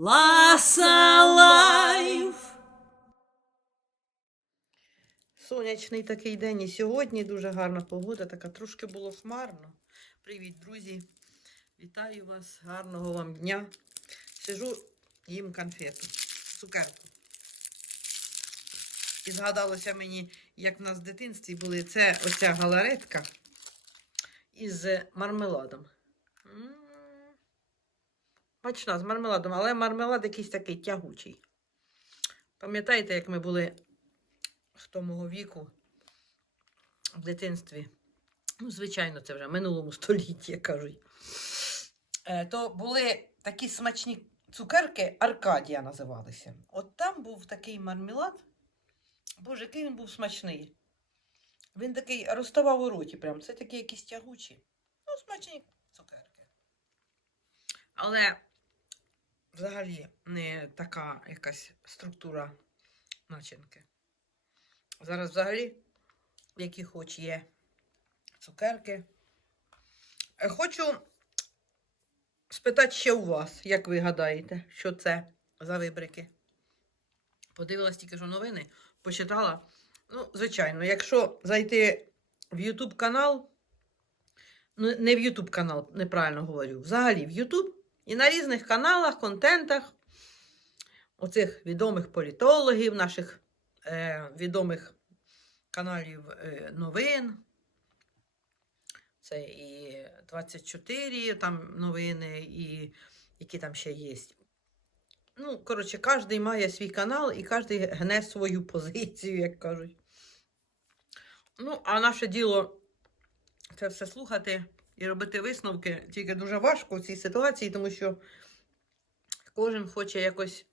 Ласа Лайф. Сонячний такий день і сьогодні дуже гарна погода, така трошки було хмарно. Привіт, друзі! Вітаю вас, гарного вам дня. Сижу, їм конфету, цукерку. І згадалося мені, як в нас в дитинстві були це оця галаретка із мармеладом. М. З мармеладом, але мармелад якийсь такий тягучий. Пам'ятаєте, як ми були хто мого віку в дитинстві, ну, звичайно, це вже в минулому столітті, як кажуть, е, то були такі смачні цукерки, Аркадія називалися. От там був такий мармелад. Боже, який він був смачний. Він такий розставав у роті, прям. Це такі якісь тягучі. Ну, смачні цукерки. Але взагалі не така якась структура начинки. Зараз взагалі, які хоч є цукерки. Е, Хочу спитати ще у вас, як ви гадаєте, що це за вибрики? Подивилась тільки що новини, почитала. Ну, звичайно, якщо зайти в YouTube канал, ну, не в YouTube канал, неправильно говорю, взагалі в YouTube і на різних каналах, контентах оцих відомих політологів, наших е, відомих каналів е, новин. Це і 24 там новини, і які там ще є. Ну, коротше, кожен має свій канал і кожен гне свою позицію, як кажуть. Ну, а наше діло це все слухати і робити висновки. Тільки дуже важко в цій ситуації, тому що кожен хоче якось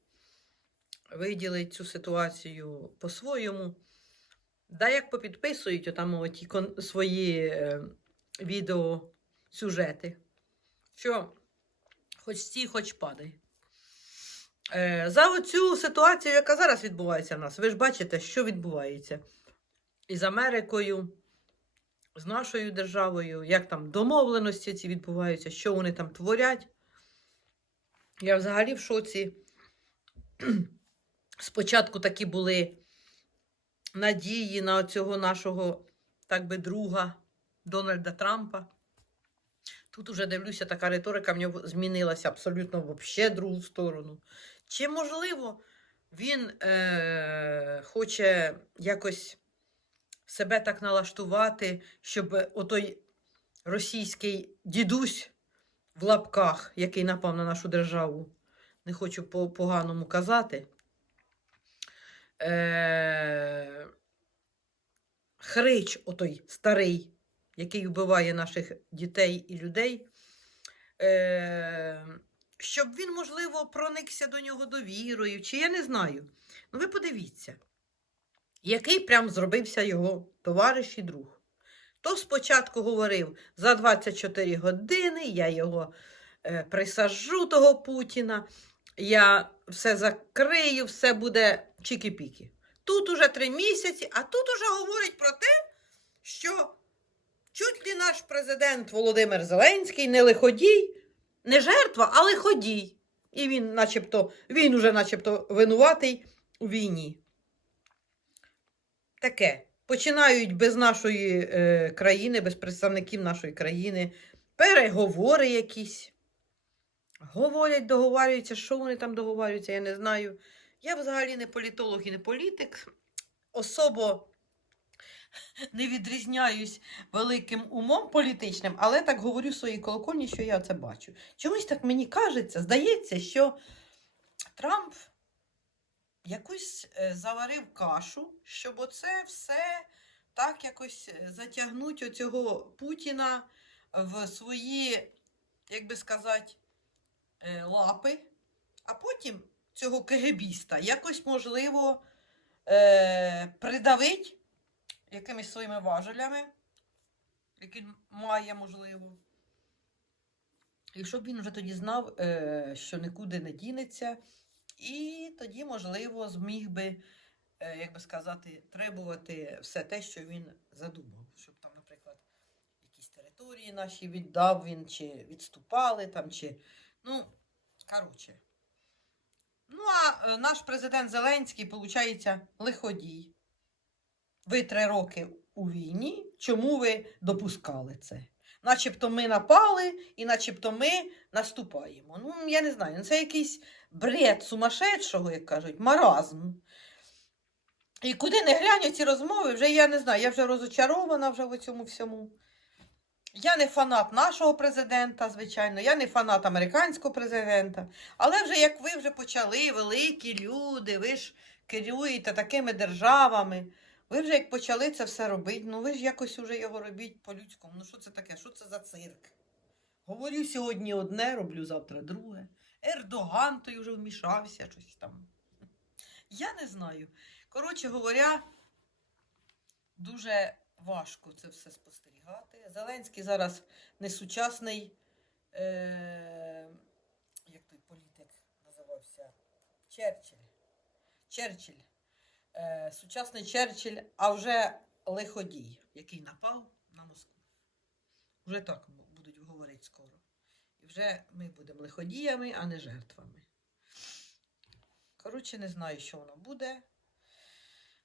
виділить цю ситуацію по-своєму. Да, як попідписують отам оті свої е, відеосюжети, що хоч стій, хоч падай. Е, за оцю ситуацію, яка зараз відбувається в нас, ви ж бачите, що відбувається із Америкою, з нашою державою, як там домовленості ці відбуваються, що вони там творять. Я взагалі в шоці. Спочатку такі були надії на цього нашого, так би, друга Дональда Трампа. Тут уже дивлюся, така риторика в нього змінилася абсолютно в другу сторону. Чи можливо він е, хоче якось себе так налаштувати, щоб отой російський дідусь в лапках, який напав на нашу державу, не хочу по поганому казати. Е, Хрич, отой старий, який вбиває наших дітей і людей, е, щоб він, можливо, проникся до нього довірою, чи я не знаю. Ну, ви подивіться, який прям зробився його товариш і друг. То спочатку говорив, за 24 години я його е, присажу, того Путіна, я все закрию, все буде чікі-пікі. Тут уже три місяці, а тут уже говорить про те, що чуть ли наш президент Володимир Зеленський не лиходій, не жертва, а лиходій. І він, начебто, він уже начебто винуватий у війні. Таке. Починають без нашої е, країни, без представників нашої країни, переговори якісь. Говорять, договарюються, що вони там договарюються, я не знаю. Я взагалі не політолог і не політик. Особо не відрізняюсь великим умом політичним, але так говорю в своїй колокольні, що я це бачу. Чомусь так мені кажеться, здається, що Трамп якусь е, заварив кашу, щоб оце все так якось е, затягнуть оцього Путіна в свої, як би сказати, е, лапи, а потім цього кегебіста якось можливо придавить якимись своїми важелями, які має, можливо. І щоб він вже тоді знав, що нікуди не дінеться, і тоді, можливо, зміг би, е, як би сказати, требувати все те, що він задумав. Щоб там, наприклад, якісь території наші віддав він, чи відступали там, чи. Ну, коротше. а е, наш президент Зеленський, виходить, лиходій. Ви три роки у війні. Чому ви допускали це? Начебто ми напали, і начебто ми наступаємо. Ну, я не знаю, ну, це якийсь бред сумасшедшого, як кажуть, маразм. І куди не глянь ці розмови, вже я не знаю, я вже розочарована вже в цьому всьому. Я не фанат нашого президента, звичайно, я не фанат американського президента. Але вже як ви вже почали, великі люди, ви ж керуєте такими державами. Ви вже як почали це все робити, ну ви ж якось уже його робіть по-людському. Ну що це таке? Що це за цирк? Говорю сьогодні одне, роблю завтра друге. Ердоган той вже вмішався, щось там. Я не знаю. Коротше говоря, дуже важко це все спостерігати. Зеленський зараз не сучасний, е- як той політик називався? Черчилль. Черчилль. Е- сучасний Черчилль, а вже лиходій, який напав на Москву. Вже так будуть говорити скоро. Вже ми будемо лиходіями, а не жертвами. Коротше, не знаю, що воно буде.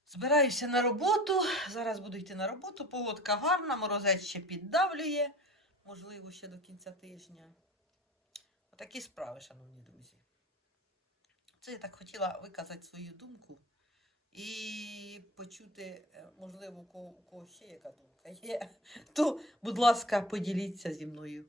Збираюся на роботу. Зараз буду йти на роботу. Погодка гарна, морозець ще піддавлює, можливо, ще до кінця тижня. Отакі справи, шановні друзі. Це я так хотіла виказати свою думку і почути, е, можливо, у кого, у кого ще яка думка є. То, будь ласка, поділіться зі мною.